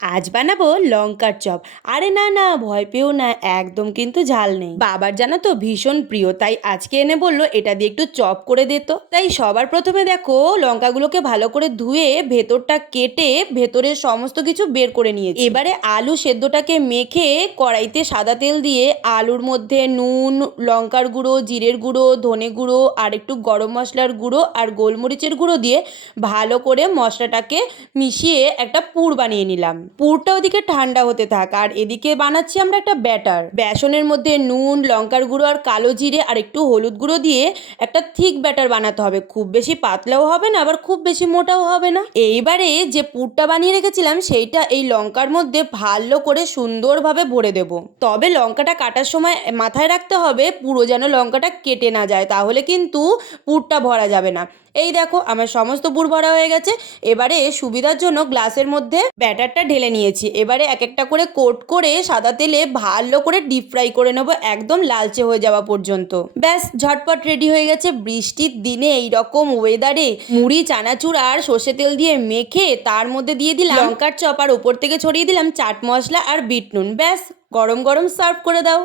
আজ বানাবো লঙ্কার চপ। আরে না না, ভয় পেও না, একদম কিন্তু ঝাল নেই। বাবার জানো তো ভীষণ প্রিয়, তাই আজকে এনে বললো এটা দিয়ে একটু চপ করে দে। তো তাই সবার প্রথমে দেখো লঙ্কাগুলোকে ভালো করে ধুয়ে ভেতরটা কেটে ভেতরের সমস্ত কিছু বের করে নিয়েছি। এবারে আলু সেদ্ধটাকে মেখে কড়াইতে সাদা তেল দিয়ে আলুর মধ্যে নুন, লঙ্কার গুঁড়ো, জিরের গুঁড়ো, ধনে গুঁড়ো আর একটু গরম মশলার গুঁড়ো আর গোলমরিচের গুঁড়ো দিয়ে ভালো করে মশলাটাকে মিশিয়ে একটা পুর বানিয়ে নিলাম। পুরটা ওদিকে ঠান্ডা হতে থাক, আর এদিকে বানাচ্ছি আমরা একটা ব্যাটার। বেসনের মধ্যে নুন, লঙ্কার গুঁড়ো আর কালো জিরে আর একটু হলুদ গুঁড়ো দিয়ে একটা থিক ব্যাটার বানাতে হবে। খুব বেশি পাতলাও হবে না, আবার খুব বেশি মোটাও হবে না। এইবারে যে পুরটা বানিয়ে রেখেছিলাম সেইটা এই লঙ্কার মধ্যে ভালো করে সুন্দরভাবে ভরে দেব। তবে লঙ্কাটা কাটার সময় মাথায় রাখতে হবে পুরো যেন লঙ্কাটা কেটে না যায়, তাহলে কিন্তু পুরটা ভরা যাবে না। এই দেখো আমার সমস্ত পুর ভরা হয়ে গেছে। এবারে সুবিধার জন্য গ্লাসের মধ্যে ব্যাটারটা ঢেলে নিয়েছি। এবারে এক একটা করে কোট করে সাদা তেলে ভালো করে ডিপ ফ্রাই করে নেবো, একদম লালচে হয়ে যাওয়া পর্যন্ত। ব্যাস ঝটপট রেডি হয়ে গেছে। বৃষ্টির দিনে এইরকম ওয়েদারে মুড়ি, চানাচুর আর সর্ষে তেল দিয়ে মেখে তার মধ্যে দিয়ে দিলাম লঙ্কার চপ আর ওপর থেকে ছড়িয়ে দিলাম চাট মশলা আর বিট নুন। ব্যাস গরম গরম সার্ভ করে দাও।